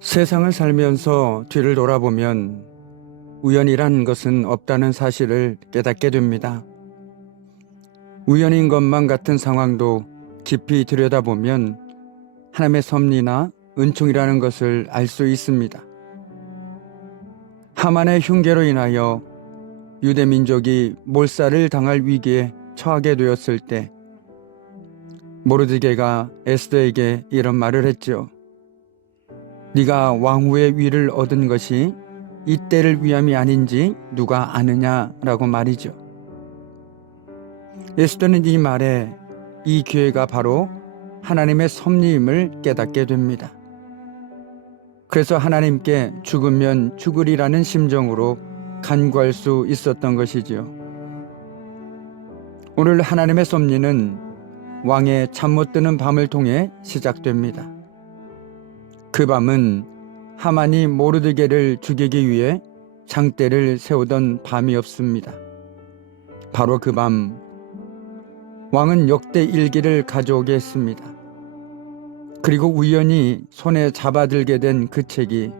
세상을 살면서 뒤를 돌아보면 우연이란 것은 없다는 사실을 깨닫게 됩니다. 우연인 것만 같은 상황도 깊이 들여다보면 하나님의 섭리나 은총이라는 것을 알 수 있습니다. 하만의 흉계로 인하여 유대 민족이 몰살을 당할 위기에 처하게 되었을 때 모르드게가 에스더에게 이런 말을 했죠. 네가 왕후의 위를 얻은 것이 이 때를 위함이 아닌지 누가 아느냐라고 말이죠. 에스더는 이 말에 이 기회가 바로 하나님의 섭리임을 깨닫게 됩니다. 그래서 하나님께 죽으면 죽으리라는 심정으로 간구할 수 있었던 것이지요. 오늘 하나님의 섭리는 왕의 잠 못 드는 밤을 통해 시작됩니다. 그 밤은 하만이 모르드게를 죽이기 위해 장대를 세우던 밤이었습니다. 바로 그 밤 왕은 역대 일기를 가져오게 했습니다. 그리고 우연히 손에 잡아들게 된 그 책이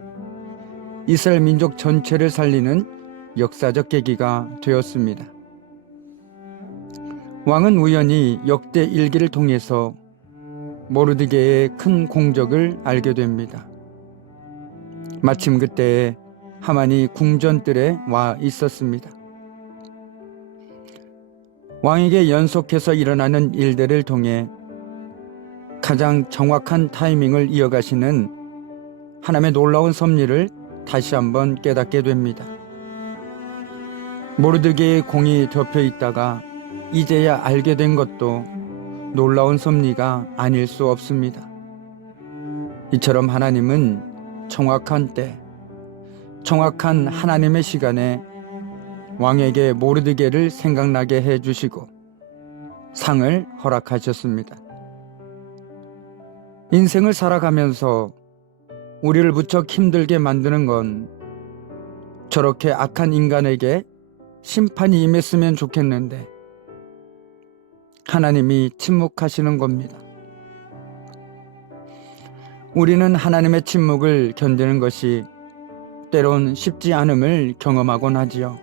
이스라엘 민족 전체를 살리는 역사적 계기가 되었습니다. 왕은 우연히 역대 일기를 통해서 모르드게의 큰 공적을 알게 됩니다. 마침 그때에 하만이 궁전뜰에 와 있었습니다. 왕에게 연속해서 일어나는 일들을 통해 가장 정확한 타이밍을 이어가시는 하나님의 놀라운 섭리를 다시 한번 깨닫게 됩니다. 모르드게의 공이 덮여 있다가 이제야 알게 된 것도 놀라운 섭리가 아닐 수 없습니다. 이처럼 하나님은 정확한 때, 정확한 하나님의 시간에 왕에게 모르드게를 생각나게 해주시고 상을 허락하셨습니다. 인생을 살아가면서 우리를 무척 힘들게 만드는 건 저렇게 악한 인간에게 심판이 임했으면 좋겠는데 하나님이 침묵하시는 겁니다. 우리는 하나님의 침묵을 견디는 것이 때론 쉽지 않음을 경험하곤 하지요.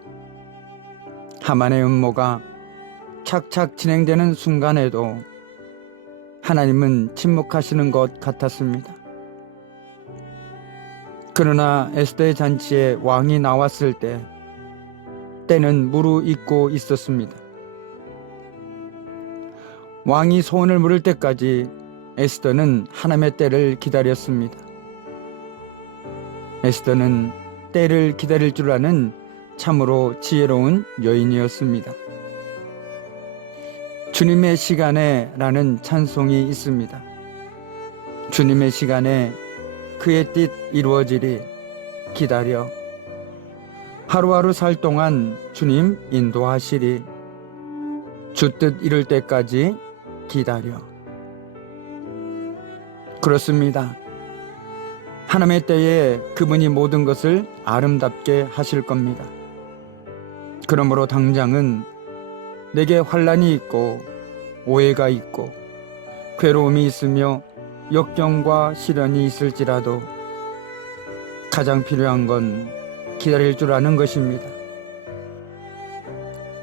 하만의 음모가 착착 진행되는 순간에도 하나님은 침묵하시는 것 같았습니다. 그러나 에스더의 잔치에 왕이 나왔을 때 때는 무르익고 있었습니다. 왕이 소원을 물을 때까지 에스더는 하나님의 때를 기다렸습니다. 에스더는 때를 기다릴 줄 아는 참으로 지혜로운 여인이었습니다. 주님의 시간에 라는 찬송이 있습니다. 주님의 시간에 그의 뜻 이루어지리 기다려 하루하루 살 동안 주님 인도하시리 주 뜻 이룰 때까지 기다려. 그렇습니다. 하나님의 때에 그분이 모든 것을 아름답게 하실 겁니다. 그러므로 당장은 내게 환난이 있고 오해가 있고 괴로움이 있으며 역경과 시련이 있을지라도 가장 필요한 건 기다릴 줄 아는 것입니다.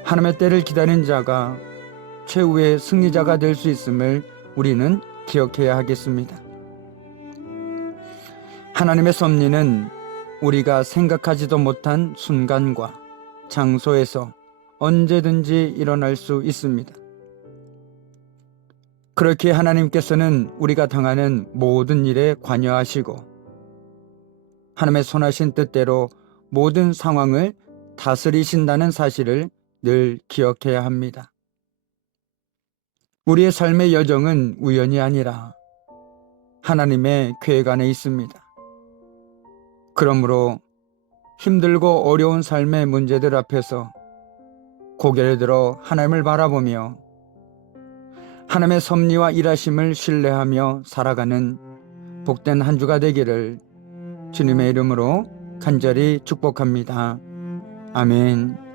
하나님의 때를 기다린 자가 최후의 승리자가 될 수 있음을 우리는 기억해야 하겠습니다. 하나님의 섭리는 우리가 생각하지도 못한 순간과 장소에서 언제든지 일어날 수 있습니다. 그렇게 하나님께서는 우리가 당하는 모든 일에 관여하시고 하나님의 선하신 뜻대로 모든 상황을 다스리신다는 사실을 늘 기억해야 합니다. 우리의 삶의 여정은 우연이 아니라 하나님의 계획 안에 있습니다. 그러므로 힘들고 어려운 삶의 문제들 앞에서 고개를 들어 하나님을 바라보며 하나님의 섭리와 일하심을 신뢰하며 살아가는 복된 한 주가 되기를 주님의 이름으로 간절히 축복합니다. 아멘.